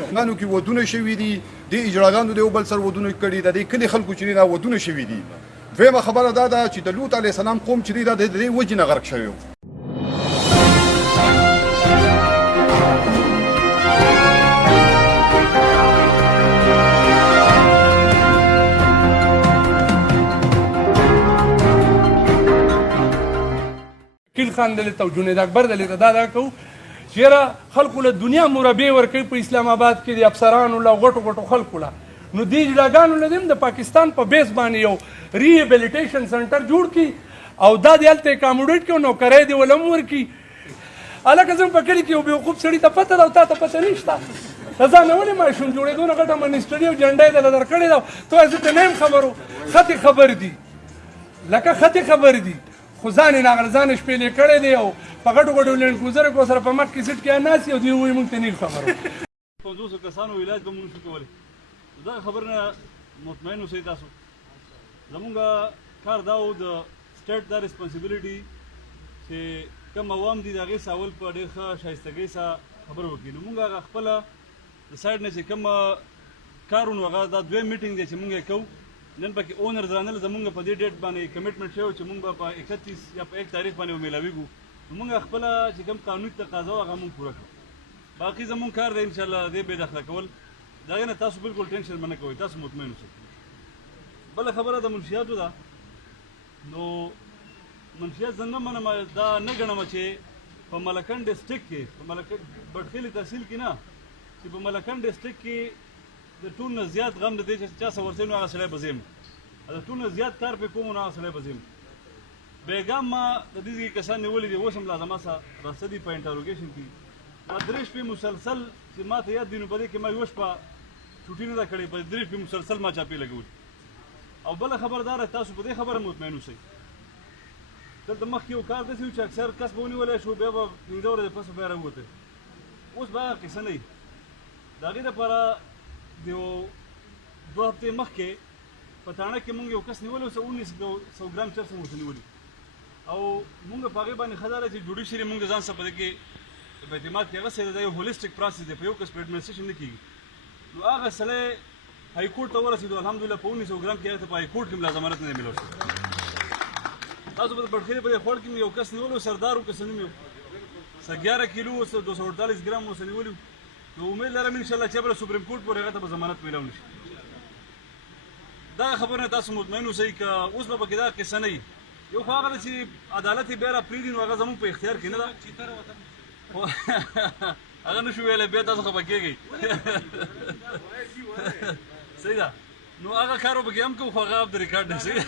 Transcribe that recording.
غانو کې ودونه شوي دي د اجراګانو د یو بل سر ودونه کړي د دې کلی خلکو چې دا ودونه شوي دي دویمه خبره دا ده چې د لوط علیه السلام قوم چې دی دا د دې وجې نه غرق شوی و کیل خان دلته او جنید اکبر دلته دا کو چیرې خلکو له دنیا مربع ورکوي په اسلام آباد کې د افسرانو له غټو خلکو له نو دې جلاګانو له د پاکستان په بیس باندې یو ریهابلیټیشن سنټر جوړ کی او دا د هلته اکاموډیټ کړو نو کرای دی ولم ورکی الکه زم په کلی کې یو بیوقوف سړي ته پته ده او تا ته پته نشته ځان ولې ماشوم جوړېدو نه غټه منسټري او جنډه یې دله درکړې ده ته وایې زه ته نه یم خبرو خطي خبر دي لکه خطي خبر دي خو ځان یې ناغله ځان یې شپېلې کړی دی او په غټو لینډ کروزر کو سره په مخ کې سیټ کې ناست یو دوی وایي موږ ته نه خبرو 500 کسانو علاج به موږ نشو کولی دا خبر نه مطمئن اوسئ تاسو زمونږ کار دا و د سټیټ دا ریسپانسیبلیټي چې کوم عوام دي د هغې ساول په ډېر ښه ښایستګۍ سره خبرې وکړي نو موږ هغه خپله د سایډ نه چې کوم کار و نو هغه دا دویم میټینګ دی چې موږ یې کوو نن پکې اونرز رانل زمونږ په دې ډیټ باندې کمیټمنټ شوی چې موږ به په 31 یا په 1 تاریخ باندې ومیلاویږو نو موږ خپله چې کوم قانوني تقاضا و هغه موږ پوره کړو باقي زمونږ کار دی انشاءالله دې بې دخله کول د هغې نه تاسو بالکل ټینشن به نه کوئ تاسو مطمئن اوسئ بله خبره د منشیاتو ده نو منشیات زه نه منم دا نه ګڼم چې په ملکن ډسټرکټ کې په بټخیلي تحصیل کې نه چې په ملکن ډسټرکټ کې د ټول نه زیات غم د دې چې چا څه ورسوي نو هغه سړی به زه یم د ټول نه زیات کار پرې کوم نو هغه سړی به زه یم بیګام ما د دې کسان نیولي دي اوس هم لا زما سره راسته دي په انټروګیشن کې دا 3 شپې مسلسل چې ما ته یاد دي نو په دې کې ما یوه شپه چوټي نه ده کړې په 3 شپې مسلسل ما چاپې لګولي او بله خبرداره تاسو په دې خبره مطمئن اوسئ دلته مخکې یو کار داسې و چې اکثر کس به ونیولی شو بیا به 15 ورځې پس بیا راووتی اوس به هغه قصه نه وي د هغې دپاره د یو 2 هفتې مخکې په تاڼه کې مونږ یو کس نیولی و 1900 ګرام چرس مو ورته نیولي او مونږ په هغې باندې ښه دا ده چې جوډیشري مونږ د ځان سره په دې کې په اعتماد کې هغسې دا یو هولیسټک پروسس دی په یو کس په ایډمنسټریشن نه کېږي نو هغه سړی های کورټ ته ورسېدو الحمدلله په 1900 ګرام کې هغه ته په های کورټ کې ملا ضمانت نه دی میلاو شوی تاسو په بټخیلې په دې خوړ کې مې یو کس نیولی و سردار و کس نوم یې 11 کیلو 248 ګرام ورسره نیولي و نو امید لرم انشاءالله چې بله سپریم کورټ پورې هغه ته به ضمانت میلاو نه شي دغه خبر نه تاسو مطمئن اوسئ که اوس به پکې دغه قصه نه وي یو خو هغه ده چې عدالت یې بیا را پرېږدي نو هغه زموږ په اختیار کې نه ده هغه نه شو ویلی بیا تاسو خفه کېږئ صحیح ده نو هغه کار به پکې هم کوو خو هغه د ریکارډ نه صحیح